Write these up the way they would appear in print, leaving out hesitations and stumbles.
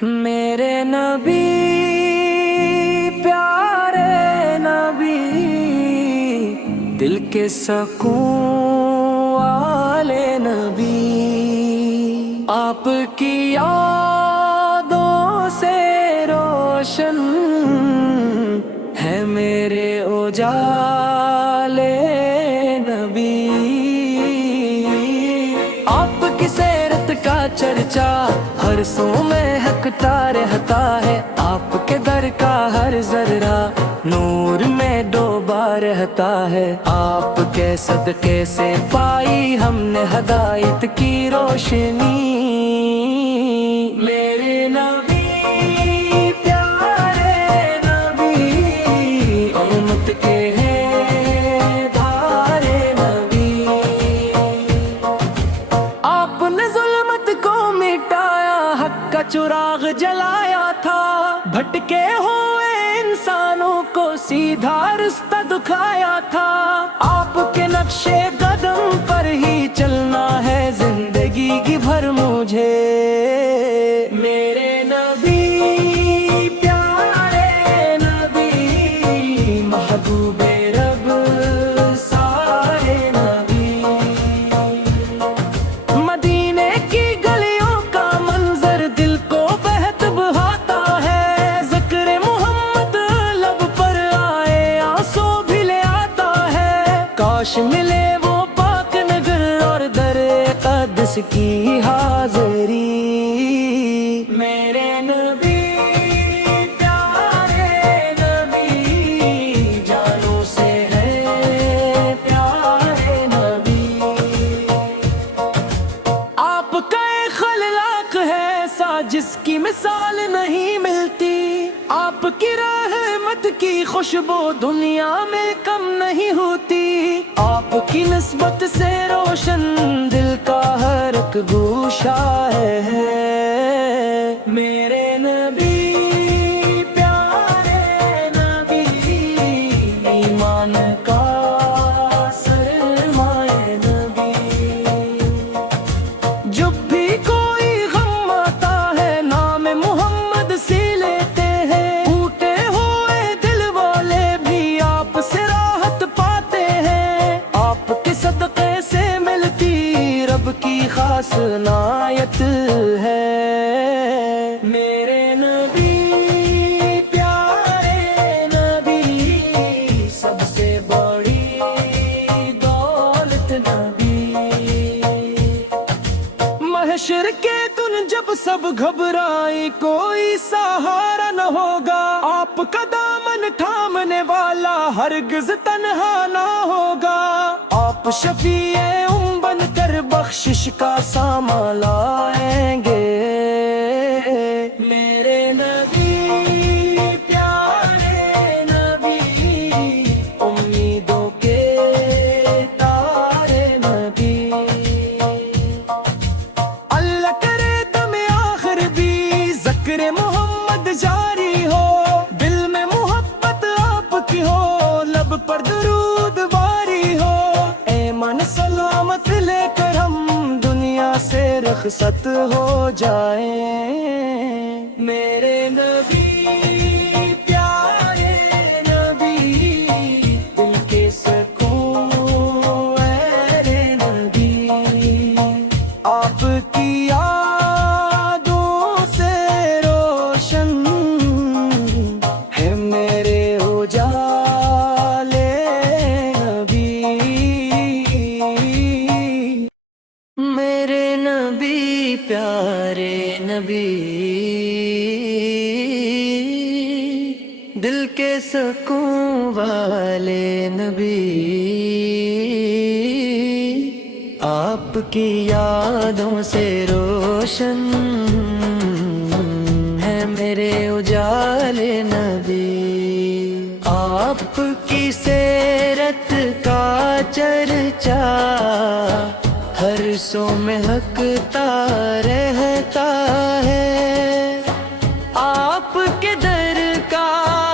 میرے نبی پیارے نبی دل کے سکون والے نبی، آپ کی یادوں سے روشن ہے میرے اجالے نبی۔ آپ کی سیرت کا چرچا ہر سو میں ہکتا رہتا ہے، آپ کے در کا ہر ذرہ نور میں ڈوبا رہتا ہے۔ آپ کے صدقے سے پائی ہم نے ہدایت کی روشنی۔ میرے نبی پیارے نبی امت کے ہیں دھارے نبی، آپ نے ظلمت کو مٹایا، حق کا چراغ جلایا تھا، بھٹکے ہوئے انسانوں کو سیدھا رستہ دکھایا تھا۔ آپ کے نقشے قدم پر ہی چلنا ہے زندگی کی بھر مجھے۔ میرے نبی پیارے نبی محبوب رب سارے نبی، مدینے کی گلیوں کا منظر دل کو بہت بہاتا ہے، ذکر محمد لب پر آئے آنسو بھی لے آتا ہے۔ کاش ملے وہ پاک نگر اور در قدس کی حاضری۔ میرے نبی پیارے نبی جانوں سے ہے پیارے نبی، آپ کا ایک خلق ہے ایسا جس کی مثال نہیں ملتی، آپ کی رحمت کی خوشبو دنیا میں کم نہیں ہوتی، آپ کی نسبت سے روشن دل کا ہر ایک گوشہ ہے۔ میرے نبی پیارے نبی ایمان کا سرمایہ نبی، جب بھی کوئی غم آتا ہے نام محمد سے لیتے ہیں، ٹوٹے ہوئے دل والے بھی آپ سے راحت پاتے ہیں، آپ کے صدقے سے ملتی رب کی خاص عنایت ہے۔ میرے نبی پیارے نبی سب سے بڑی دولت نبی، محشر کے دن جب سب گھبرائی کوئی سہارا نہ ہوگا، آپ کا دامن تھامنے والا ہرگز تنہا نہ ہوگا، آپ شفیع بن کر بخشش کا سامان لائیں گے۔ میرے نبی پیارے نبی امیدوں کے تارے نبی، اللہ کرے دم آخر بھی ذکر محمد جاری ہو، دل میں محبت آپ کی ہو، لب پر درود باری ہو، ایمان سلامت لے کر ہم دنیا سے رخصت ہو جائیں۔ میرے نبی پیارے نبی دل کے سکون والے نبی، آپ کی یادوں سے روشن ہے میرے اجالے نبی۔ میرے نبی پیارے نبی دل کے سکون والے نبی، آپ کی یادوں سے روشن ہے میرے اجالے نبی، آپ کی سیرت کا چرچا ہر سو میں ہکتا رہتا ہے، آپ کے در کا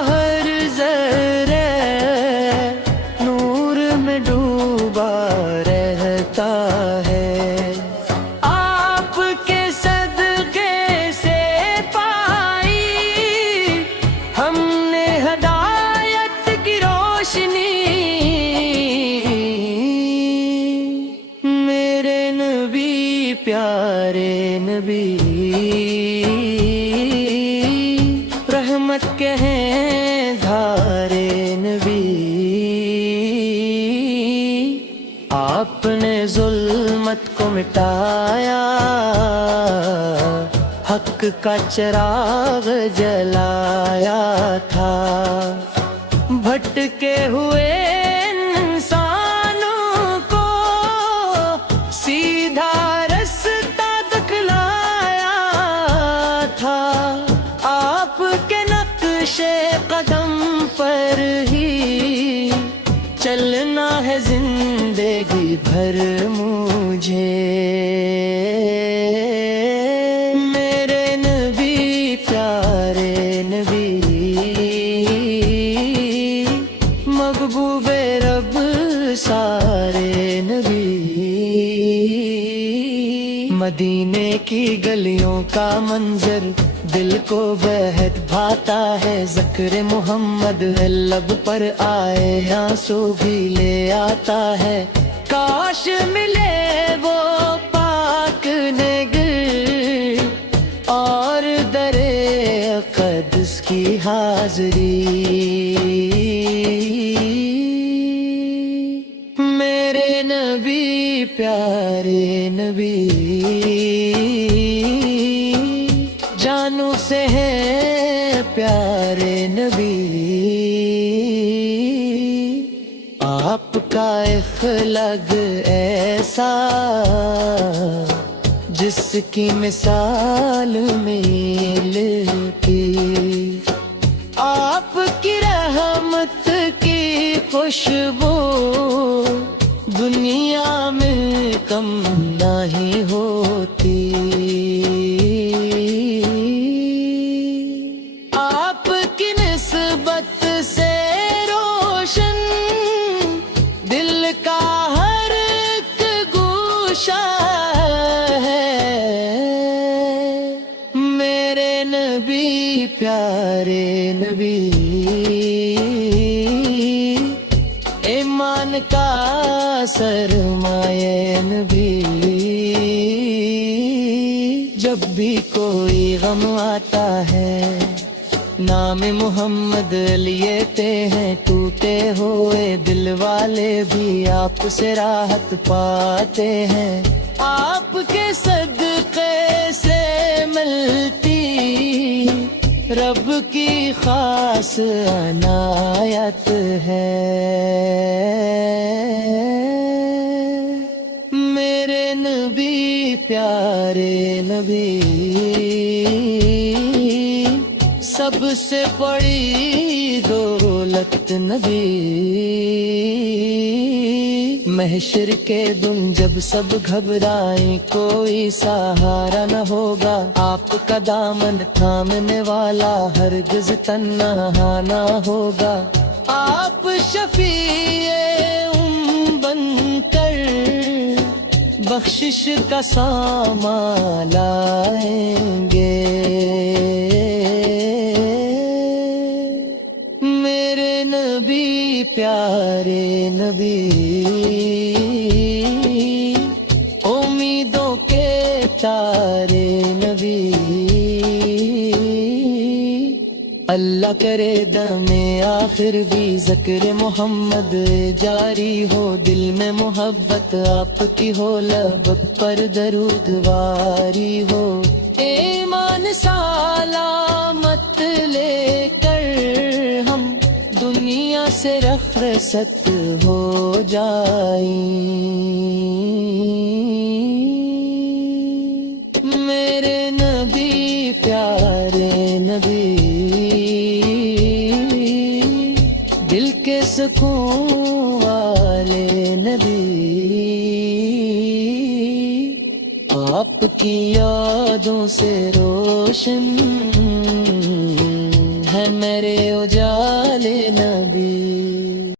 ہر ذرہ نور میں ڈوبا رہتا ہے، آپ کے صدقے سے پا مٹایا، حق کا چراغ جلایا تھا۔ بھٹکے ہوئے انسانوں کو سیدھا رستہ دکھلایا تھا، آپ کے نقش قدم پر ہی چلنا ہے زندگی بھر مجھے۔ میرے نبی پیارے نبی، محبوب رب سارے نبی، مدینے کی گلیوں کا منظر دل کو بہت بھاتا ہے، ذکر محمد لب پر آئے آنسو بھی لے آتا ہے۔ کاش ملے وہ پاک نگر اور درے قدس کی حاضری، میرے نبی پیارے نبی، جانوں سے ہے پیارے نبی، آپ کا اخلاق ایسا جس کی مثال ملتی، آپ کی رحمت کی خوشبو دنیا میں کم نہیں ہوتی، آپ کی نسبت سے روشن دل کا ہر ایک گوشہ ہے، میرے نبی پیارے نبی، ایمان کا سرمایہ نبی، جب بھی کوئی غم آتا ہے نام محمد لیتے ہیں، ٹوٹے ہوئے دل والے بھی آپ سے راحت پاتے ہیں، آپ کے صدقے سے ملتی رب کی خاص عنایت ہے، میرے نبی پیارے نبی، سب سے بڑی دولت نبی، محشر کے دن جب سب گھبرائیں کوئی سہارا نہ ہوگا، آپ کا دامن تھامنے والا ہرگز تنہا نہ ہوگا، آپ شفیع بن کر بخشش کا سامان لائیں گے، میرے نبی پیارے نبی، امیدوں کے تارے نبی، اللہ کرے دم آخر بھی ذکر محمد جاری ہو، دل میں محبت آپ کی ہو، لب پر درود واری ہو، ایمان سلامت لے کر ہم دنیا سے رخصت ہو جائیں، میرے نبی پیارے نبی، دل کے سکون والے نبی، آپ کی یادوں سے روشن ہے میرے اجالے نبی،